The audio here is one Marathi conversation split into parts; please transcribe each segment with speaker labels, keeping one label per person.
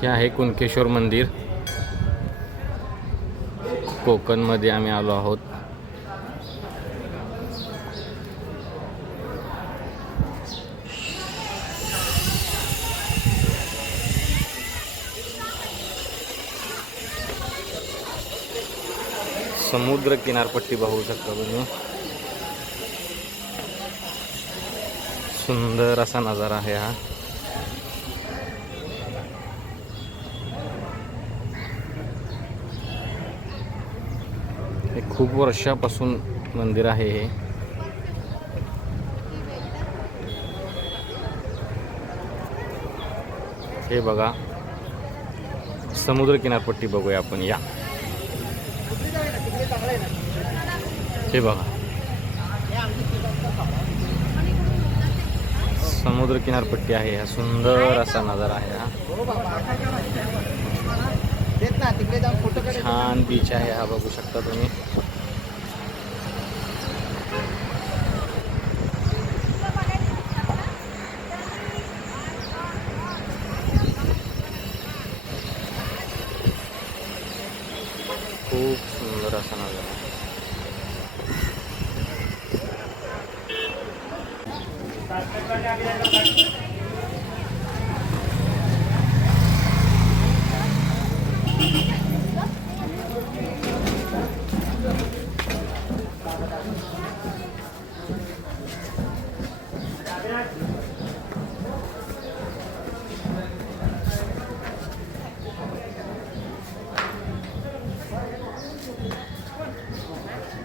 Speaker 1: हे आहे कुणकेश्वर मंदिर. कोकणमध्ये आम्ही आलो आहोत. समुद्र किनारपट्टी पाहू शकता तुम्ही. सुंदर असा नजारा आहे हा. खूप वर्षापासून मंदिर आहे हे. हे बघा. समुद्र किनारपट्टी बघूया आपण या. हे बघा. समुद्र किनारपट्टी आहे हा सुंदर असा नजारा आहे हा. छान बीच आहे हा बघू शकता तुम्ही. खूप सुंदर असा नजारा आहे.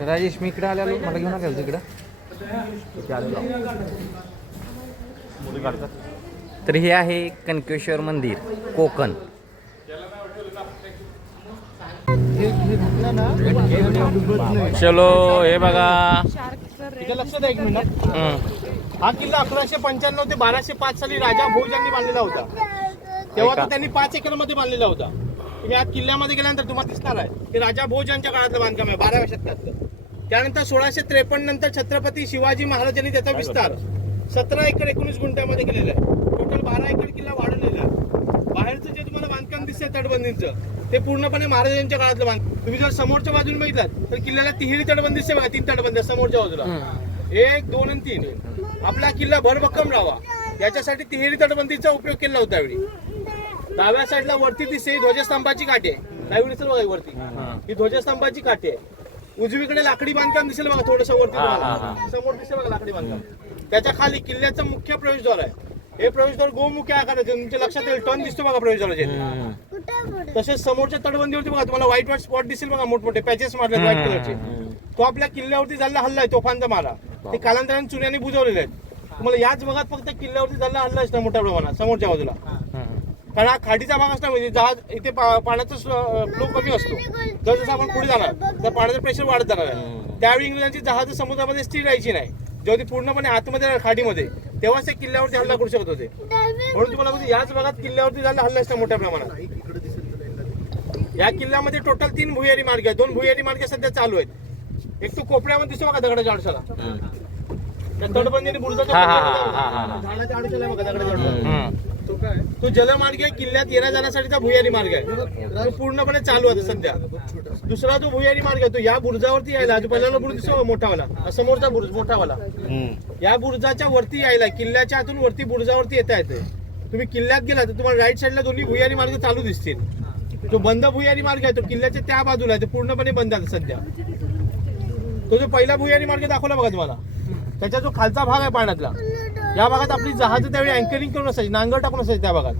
Speaker 1: राजेश मी इकडे आलेलो मला घेऊन आलो तिकडं इथे आलेलो. तर हे आहे कनकेश्वर मंदिर कोकण चलो हे बघा
Speaker 2: इथे लक्ष द्या एक मिनिट. हा किल्ला अकराशे पंच्याण्णव ते बाराशे पाच साली राजा भोज यांनी बांधलेला होता तेव्हा. तो त्यांनी पाच एकरमध्ये बांधलेला होता तुम्ही आज किल्ल्यामध्ये गेल्यानंतर तुम्हाला दिसणार आहे. की राजा भोज यांच्या काळातलं बांधकाम आहे बाराव्या शतकातलं त्यानंतर सोळाशे त्रेपन्न नंतर छत्रपती शिवाजी महाराजांनी त्याचा विस्तार सतरा एकर एकोणीस गुंठ्यामध्ये केलेला आहे. टोटल बारा एकर किल्ला वाढवलेला आहे. बाहेरचं जे तुम्हाला बांधकाम दिसतंय तटबंदीचं ते पूर्णपणे महाराजांच्या काळातलं बांधकाम. तुम्ही जर समोरच्या बाजूने बघितलं तर किल्ल्याला तिहेरी तटबंदी दिसते बघा तीन तटबंदी समोरच्या बाजूला. एक दोन आणि तीन. आपला किल्ला भरभक्कम राहावा. याच्यासाठी तिहेरी तटबंदीचा उपयोग केला होता यावेळी डाव्या साईडला वरती दिसते ही ध्वजस्तंभाची काठी आहे. डावी दिसेल बघा ही वरती. ही. ध्वजस्तंभाची काठी आहे. उजवीकडे लाकडी बांधकाम दिसेल बघा थोडस वरती तुम्हाला. समोर दिसेल बघा लाकडी बांधकाम. त्याच्याखाली किल्ल्याचा मुख्य प्रवेशद्वार आहे. हे प्रवेशद्वार गोमुखी आकाराचे तुमच्या लक्षात येईल टर्न दिसतो बघा प्रवेशद्वाराचे. तसेच समोरच्या तटबंदीवरती बघा तुम्हाला व्हाईट व्हाईट स्पॉट दिसेल बघा मोठमोठे पॅचेस मारले व्हाईट कलरचे तो आपल्या किल्ल्यावरती झालेला हल्ला आहे तोफांचा मारा. ते कालांतराने चुन्याने बुजवलेले आहेत. तुम्हाला याच भागात फक्त किल्ल्यावरती झालेला हल्ला असतो मोठ्या प्रमाणात समोरच्या बाजूला. कारण हा खाडीचा भाग असतो म्हणजे जहाज इथे पाण्याचा फ्लो कमी असतो. जर जसं आपण पुढे जाणार तर पाण्याचं प्रेशर वाढत जाणार आहे. त्यावेळी इंग्रजांची जहाज समुद्रामध्ये स्थिर राहायची नाही. जेव्हा ती पूर्णपणे आतमध्ये खाडीमध्ये तेव्हाच ते किल्ल्यावरती हल्ला करू शकत होते. म्हणून तुम्हाला म्हणजे याच भागात किल्ल्यावरती झाला हल्ला असतो मोठ्या प्रमाणात. या किल्ल्यामध्ये टोटल तीन भुयारी मार्ग आहेत. दोन भुयारी मार्ग सध्या चालू आहेत. एक तो कोपऱ्यामध्ये दिसतो बघा दगडाच्या आडशाला. त्या तटबंदीने
Speaker 1: हा.
Speaker 2: झाडाच्या आडशाला बघा दगडाच्या. तो जलमार्ग आहे किल्ल्यात येण्या जाण्यासाठीचा भुयारी मार्ग आहे. तो पूर्णपणे चालू आहे सध्या. दुसरा जो भुयारी मार्ग आहे तो या बुरुजावरती यायला जो पहिला बुरुज दिसतो मोठावाला. समोरचा बुरुज मोठावाला. या बुरुजाच्या वरती यायला किल्ल्याच्या आतून वरती बुरुजावरती येता येते तुम्ही किल्ल्यात गेला तर तुम्हाला राईट साईडला दोन्ही भुयारी मार्ग चालू दिसतील. जो बंद भुयारी मार्ग आहे तो किल्ल्याच्या त्या बाजूला आहे. तो पूर्णपणे बंद आहे सध्या. तो जो पहिला भुयारी मार्ग दाखवला बघा तुम्हाला. त्याचा जो खालचा भाग आहे पाण्यातला. या भागात आपली जहाज त्यावेळी अँकरिंग करून असायची नांगर टाकून असायची त्या भागात.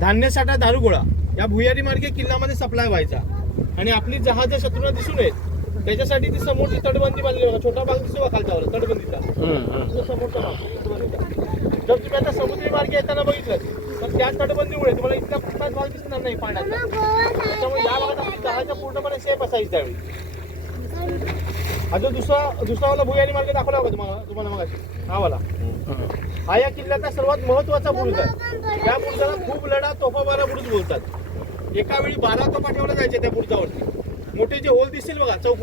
Speaker 2: धान्य साठा दारुगोळा या भुयारी मार्गे किल्ल्यामध्ये सप्लाय व्हायचा. आणि आपली जहाज शत्रूला दिसून येत. त्याच्यासाठी ती समोरची तटबंदी बांधली बघा छोटा भाग दिसतो बघा खालच्यावर तटबंदीचा. समोरचा भाग. जर तुम्ही आता समुद्री मार्गे येताना बघितलं तर त्या तटबंदीमुळे तुम्हाला इतका कुठलाच भाग दिसणार नाही पाण्याचा. त्याच्यामुळे या भागात आपली जहाज पूर्णपणे सेफ असायची त्यावेळी. अजून दुसरा दुसरा वाला भुयारी मार्ग दाखवला होता तुम्हाला तुम्हाला मग हा वाला. हा या किल्ल्याचा सर्वात महत्त्वाचा बुरुज आहे. या बुरुजाला खूप लढा तोफाबारा बुरुज बोलतात. एका वेळी बारा तोफा ठेवल्या जायच्या त्या बुरुजावरती. मोठे जे होल दिसतील बघा चौक